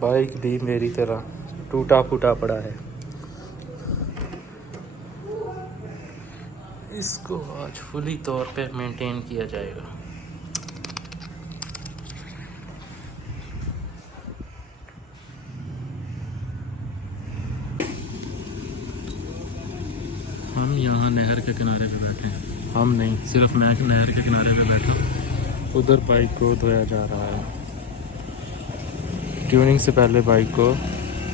Bike भी मेरी तरह टूटा फूटा पड़ा है। इसको आज फुली तौर पे मेंटेन किया जाएगा। हम यहाँ नहर के किनारे पे बैठे हैं। हम नहीं, सिर्फ मैं नहर के किनारे पे बैठा। उधर बाइक को धोया जा रहा है। ट्यूनिंग से पहले बाइक को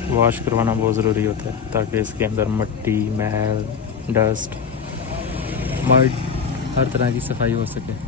वॉश करवाना बहुत ज़रूरी होता है ताकि इसके अंदर मिट्टी, मैल, डस्ट, मड, हर तरह की सफाई हो सके।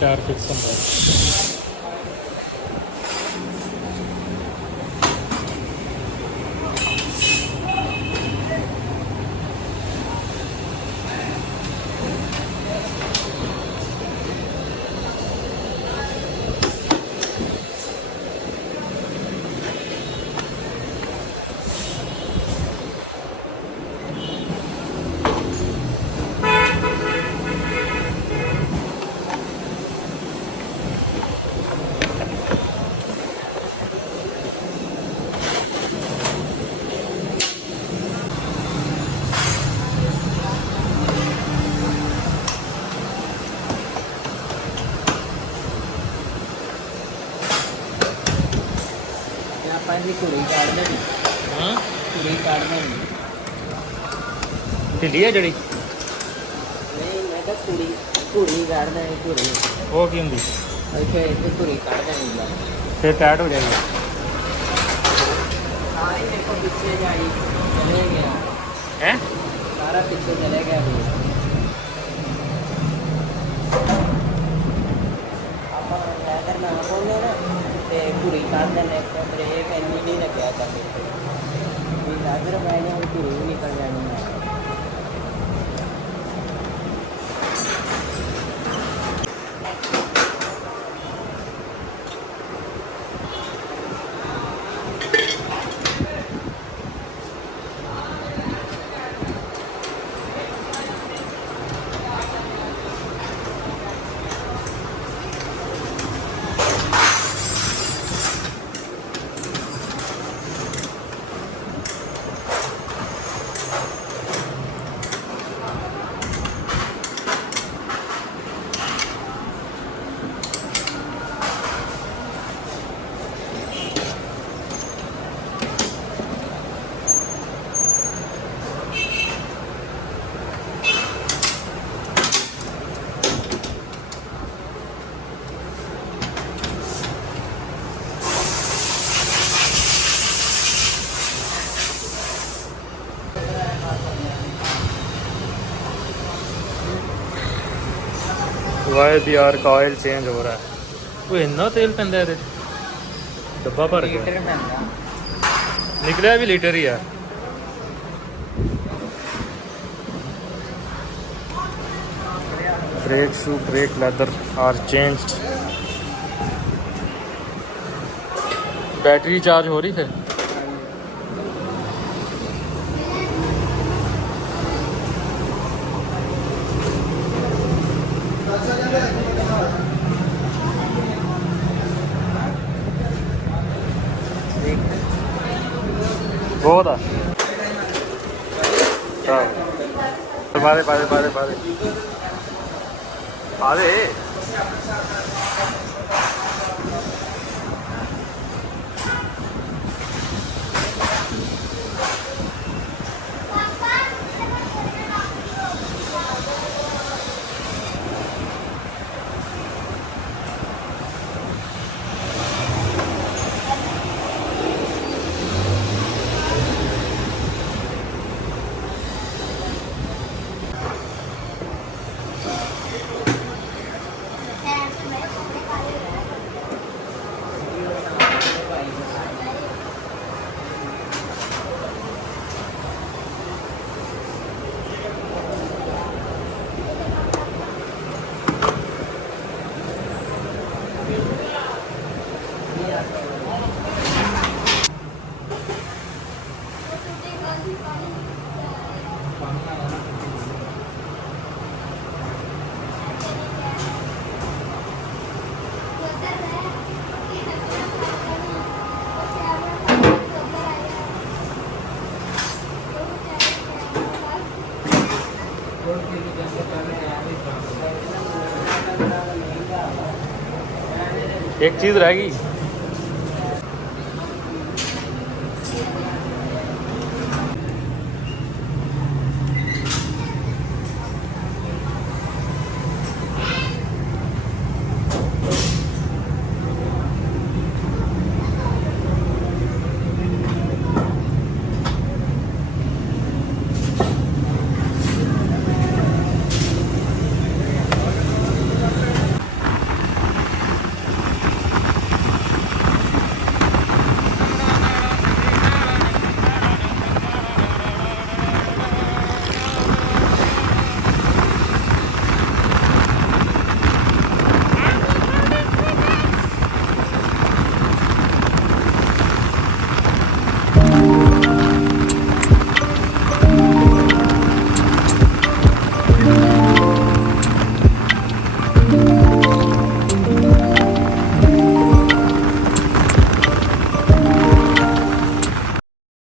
टायर फिक्स होता है। ढिली है जड़ी वो की होंगी फिर टाइट हो जाएगी। हैं सारा पीछे चले गया। अगर ना बोले ना तो पूरी काट देने ब्रेक इन्नी नहीं लगे अगर मैंने पूरी निकल जानी है। YBR का ऑयल चेंज हो रहा है। वो इन्ना तेल पैंदा है डब्बा भर गया। निकलिया भी लीटर ही है। Brake shoe, brake leather are changed. Battery charge हो रही है। बहुत है ਪਾ ਦੇ ਪਾ ਦੇ ਪਾ ਦੇ ਪਾ ਦੇ ਪਾ ਦੇ एक चीज रह गई